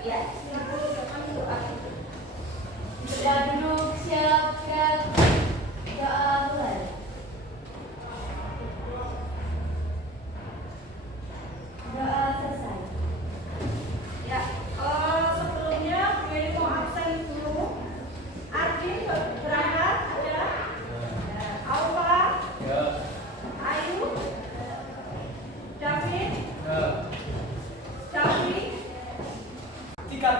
Ya, sudah duduk siapkan doa mulai. Doa selesai. Ya, sebelumnya gue mau absen dulu. Ardi berangkat ada. Alfa, Ya. Ayu, David, Ya. Davi, 3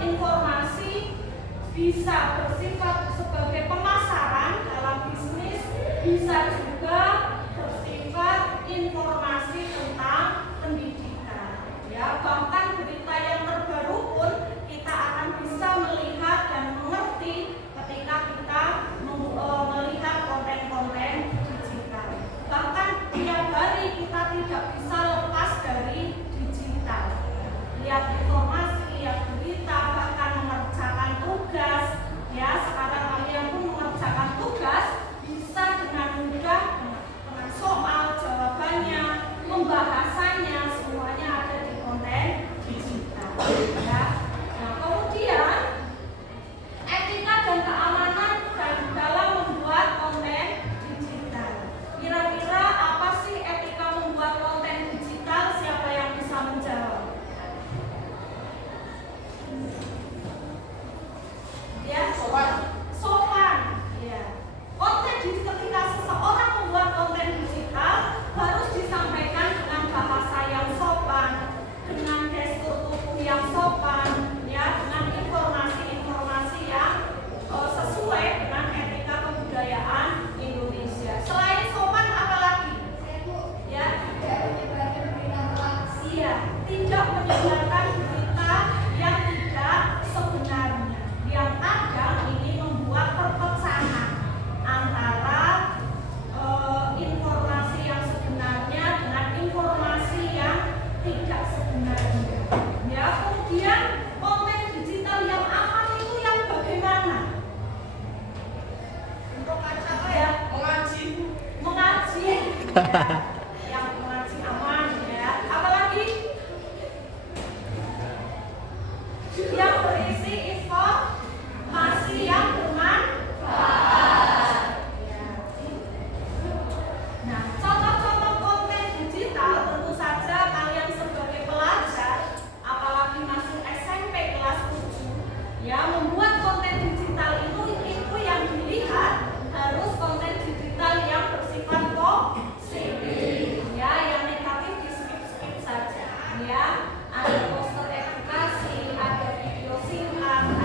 informasi bisa bersifat sebagai pemasaran dalam bisnis, bisa juga bersifat informasi tentang pendidikan. Ya, bahkan berita yang terbaru pun kita akan bisa melihat dan mengerti ketika kita melihat konten-konten digital. Bahkan tiap hari kita tidak bisa lepas dari digital. Lihat informasi, lihat berita, bahkan mengerjakan tugas. Ya, sekarang kalian pun mengerjakan tugas bisa dengan mudah dengan soal, jawabannya, pembahasannya, semuanya ada di konten digital. Ya. Nah, kemudian etika dan keamanan dalam membuat konten digital. Kira-kira apa sih etika membuat konten digital? Siapa yang bisa menjawab? Ya, sopan. Ya. Konten ketika seseorang membuat konten digital harus disampaikan dengan bahasa yang sopan, dengan gestur tubuh yang sopan, ya, dengan informasi-informasi yang sesuai dengan etika kebudayaan Indonesia. Selain sopan apa lagi? Ya, iya, tidak menyebarkan berita yang tidak sebenarnya, yang kadang ini membuat perpecahan antara informasi yang sebenarnya dengan informasi yang tidak sebenarnya. Ya, kemudian konten digital yang aman itu yang bagaimana? Untuk ya, mengaji, ya, yang mengaji aman, ya. Apalagi yang berisi informasi yang bermanfaat. Ya. Nah, contoh-contoh konten digital tentu saja kalian sebagai pelajar, apalagi masih SMP kelas 7, ya, membuat konten digital itu yang dilihat harus konten digital yang bersifat positif, ya, yang negatif di skip saja, ya. Ada poster edukasi, ada video singkat,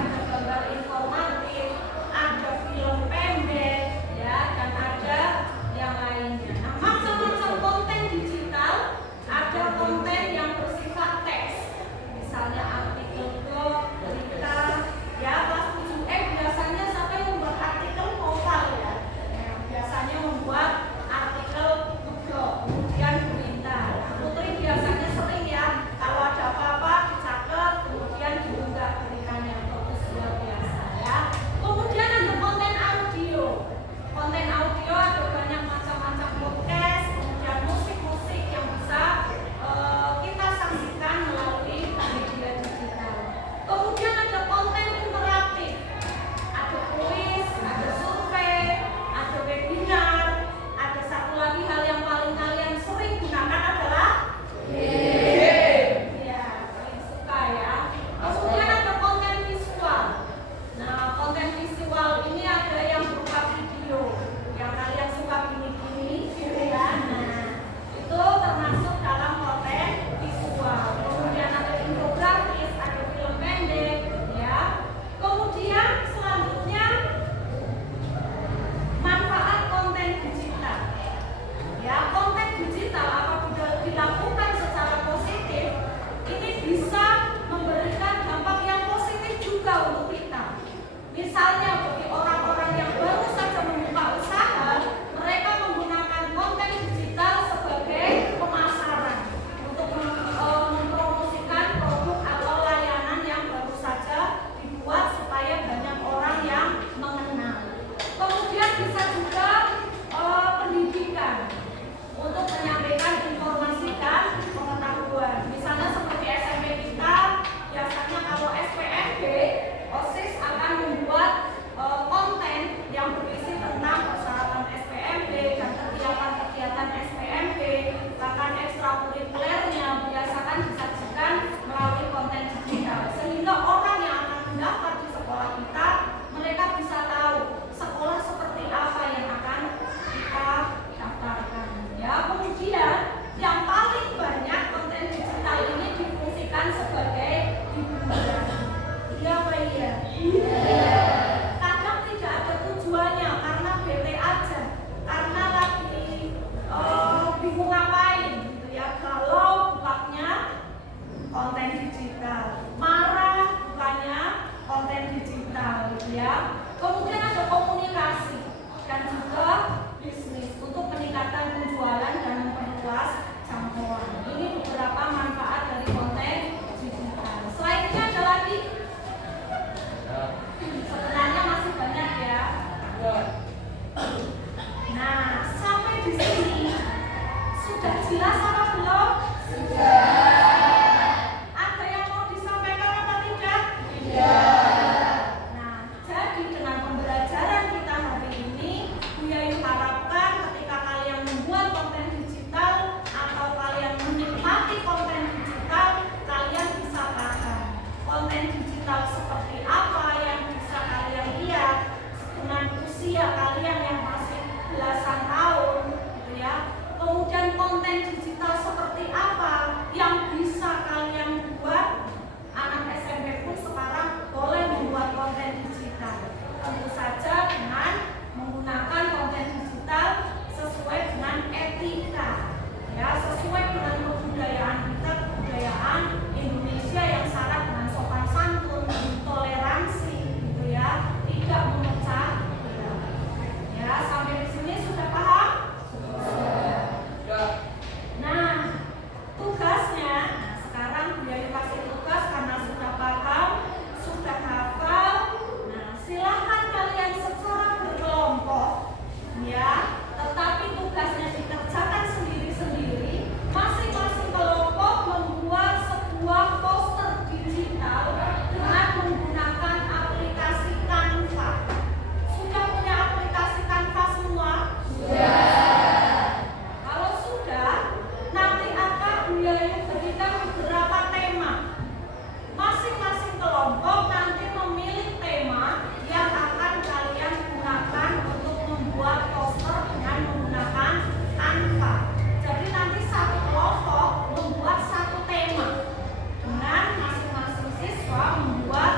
siswa membuat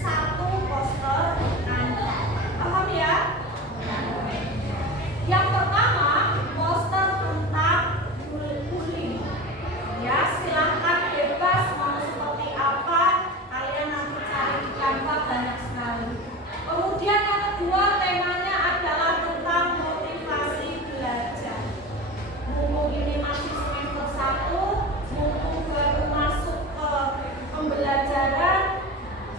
satu poster kantor. Paham ya? Yang pertama, poster tentang bullying. Ya, silahkan bebas mau seperti apa, kalian nanti cari di Canva banyak sekali. Kemudian yang kedua, temanya adalah tentang motivasi belajar. Mumpung ini masih semester 1, mumpung baru masuk ke pembelajaran,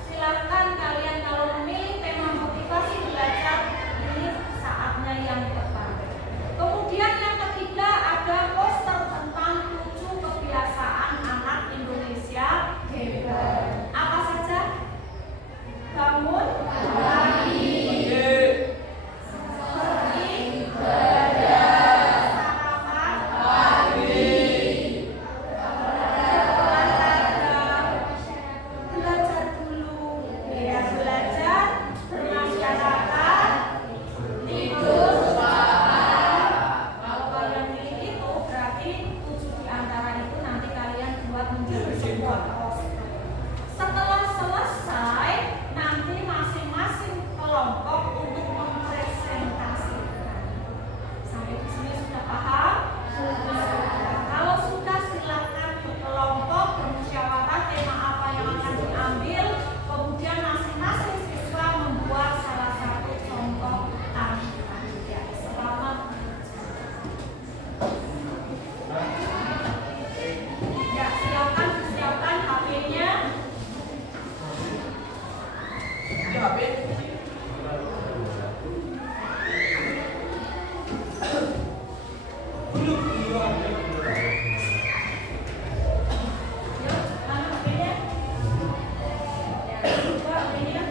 silahkan kalian kalau memilih tema motivasi belajar, ini saatnya yang tepat. Kemudian yang ketiga ada poster tentang 7 kebiasaan anak Indonesia hebat. Apa saja? Bangun pagi, pergi ibadah, sarapan pagi, olahraga, belajar dulu, ya belajar, bermasyarakat, tidur, kalau kalian pilih itu berarti 7 di antara itu nanti kalian buat menjadi sebuah poster. Setelah selesai, nanti masing-masing kelompok untuk mempresentasikan. Sampai di sini sudah paham? Kalau sudah, silakan ke kelompok bermusyawarah tema apa yang akan diambil. Kemudian masing-masing siswa membuat salah satu contoh tampilan. Ya, selamat. Ya, silakan disiapkan HP-nya. Yuk, mana HP-nya? Ya, coba HP-nya.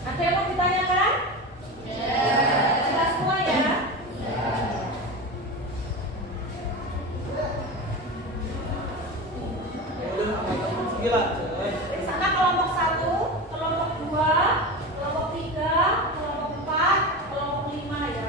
Ada yang mau ditanyakan? Jelas semua ya? Di sana kelompok 1, kelompok 2, kelompok 3, kelompok 4, kelompok 5 ya.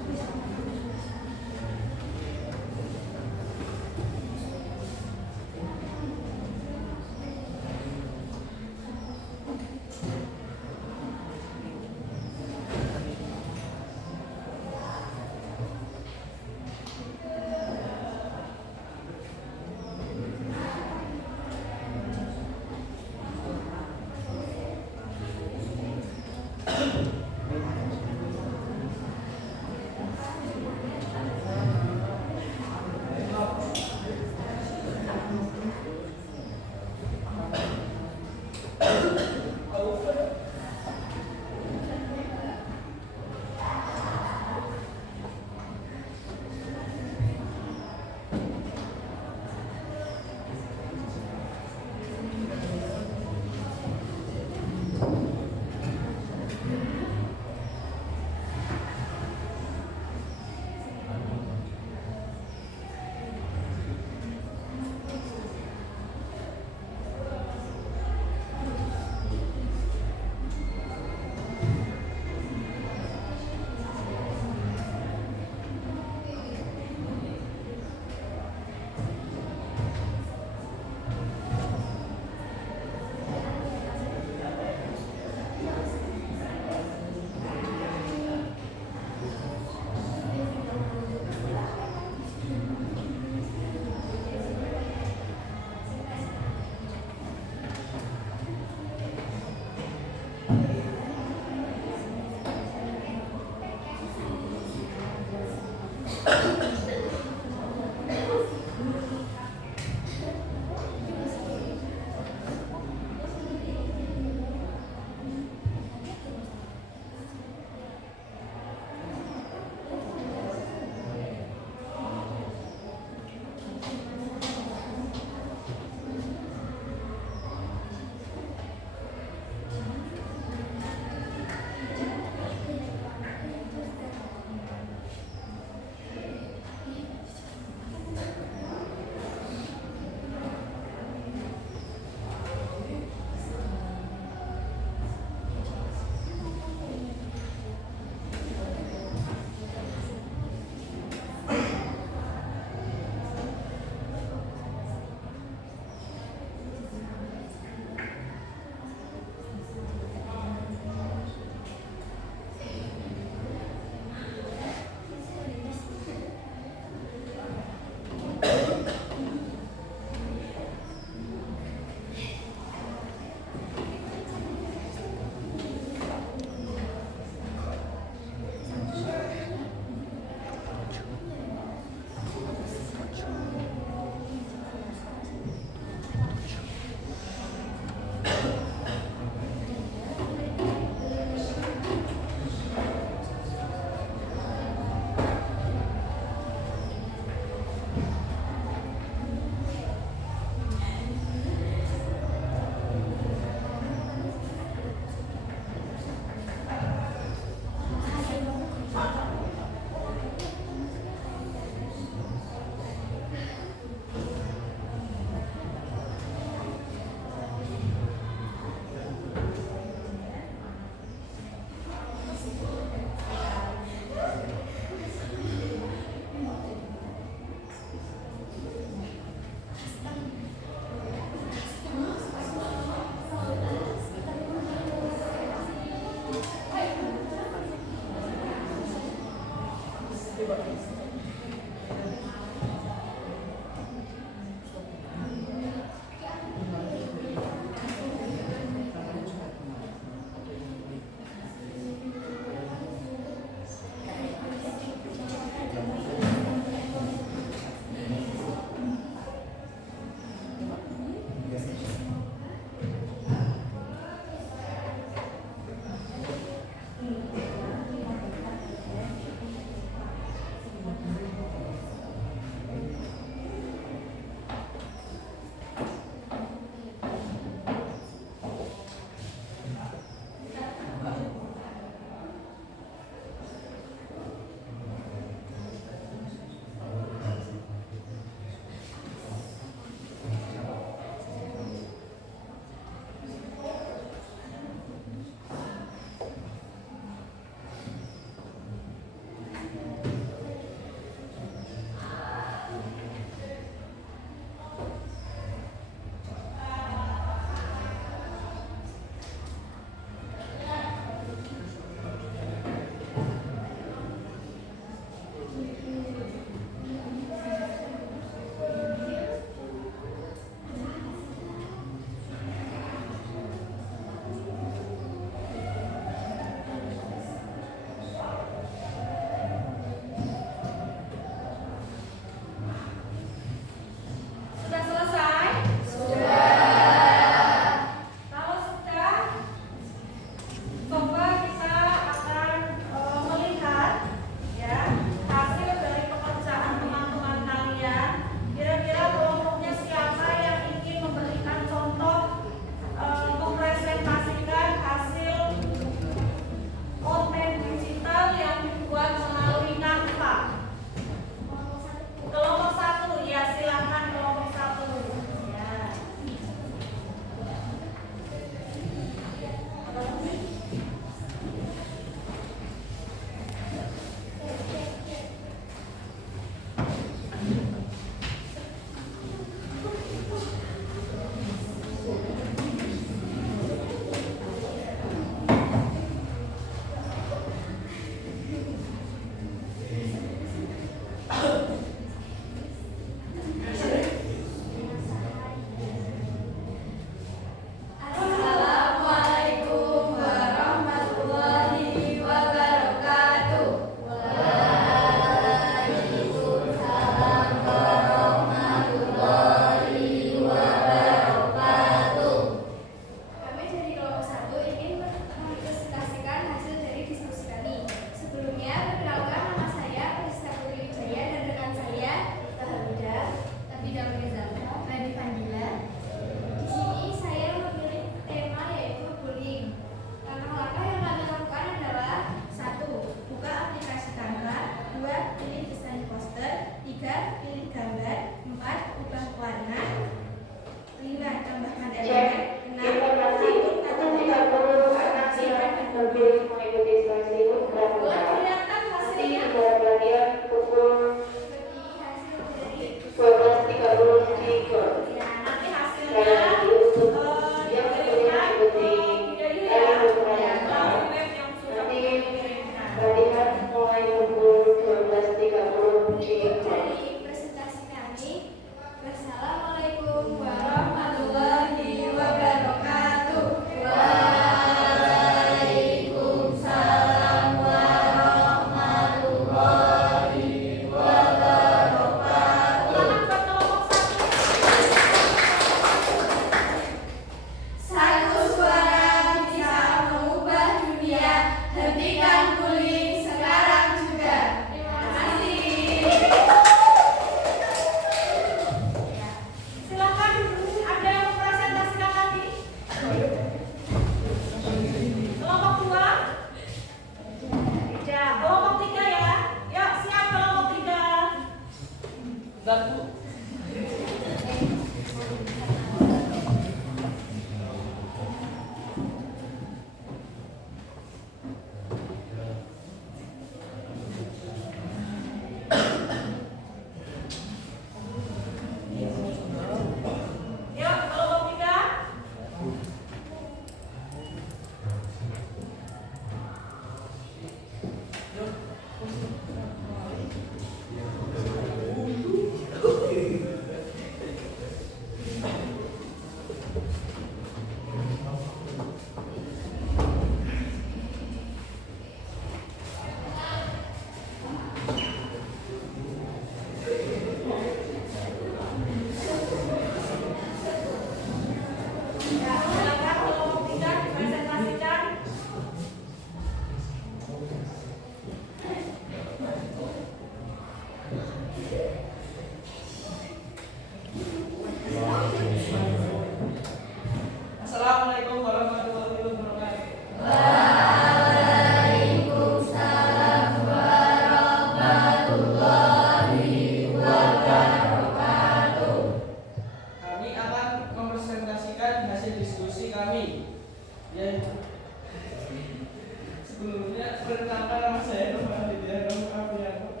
Sebelumnya perkenalkan nama saya Nova Aditya Noviano.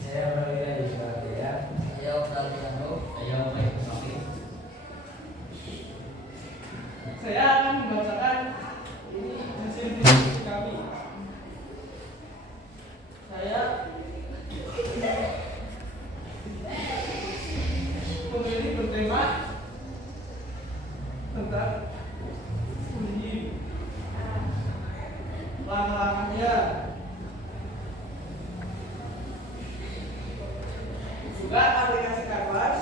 Saya Prawira Yuswadaya. Saya Oktavio. Saya Baik Kami. Saya akan membacakan ini hasil diskusi kami. Saya memilih bertema tentang bullying, langkah-langkahnya, juga aplikasi Canvas,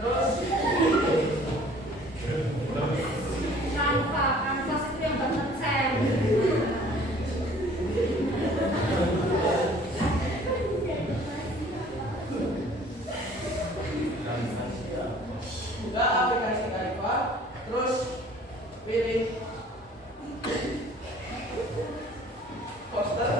terus Kanvas itu yang banget saya. juga aplikasi Canva, terus pilih poster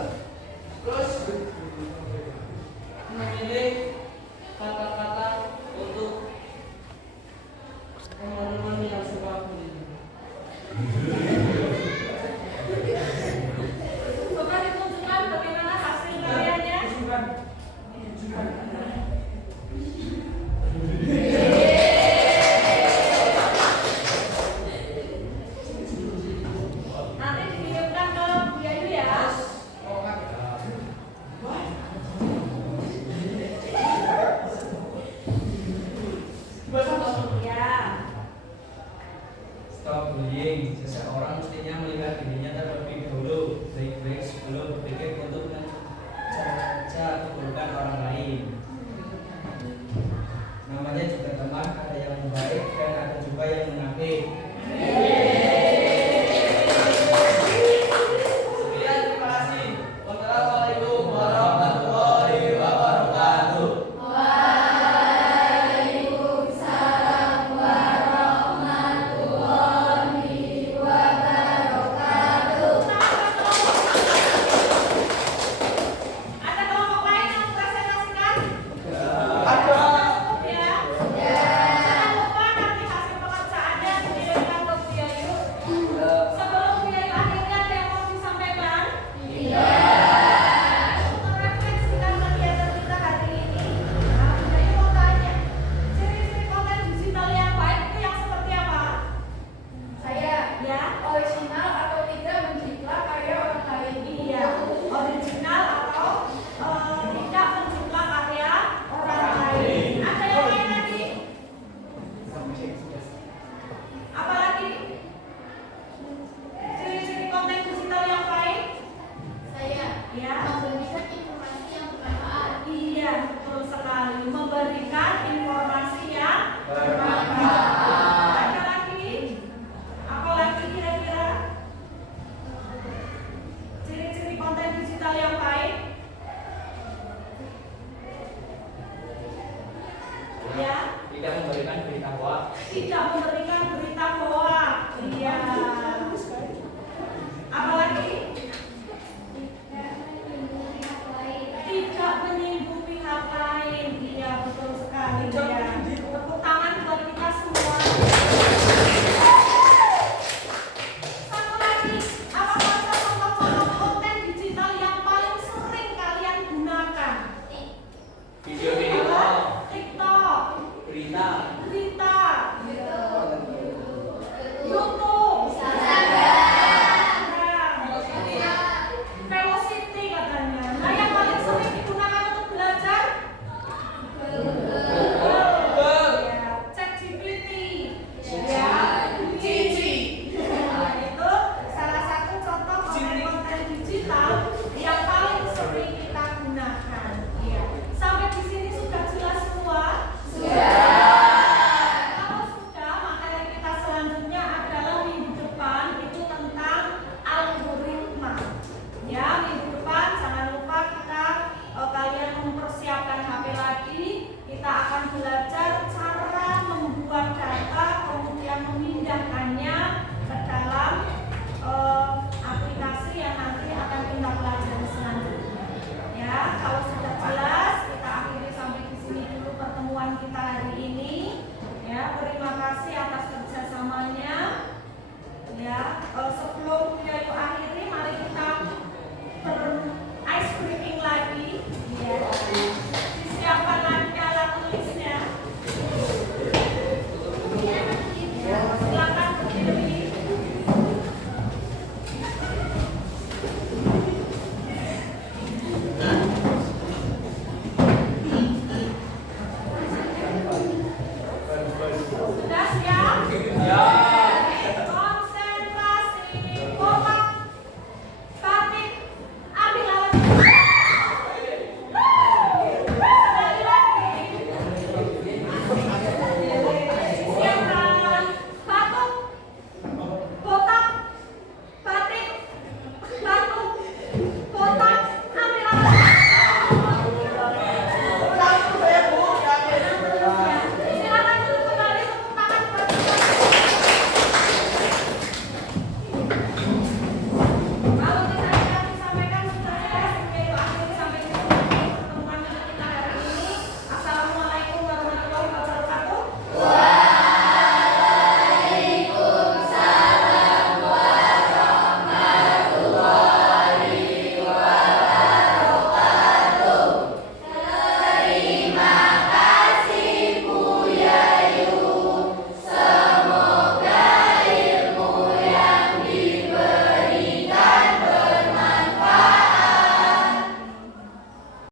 Thank you.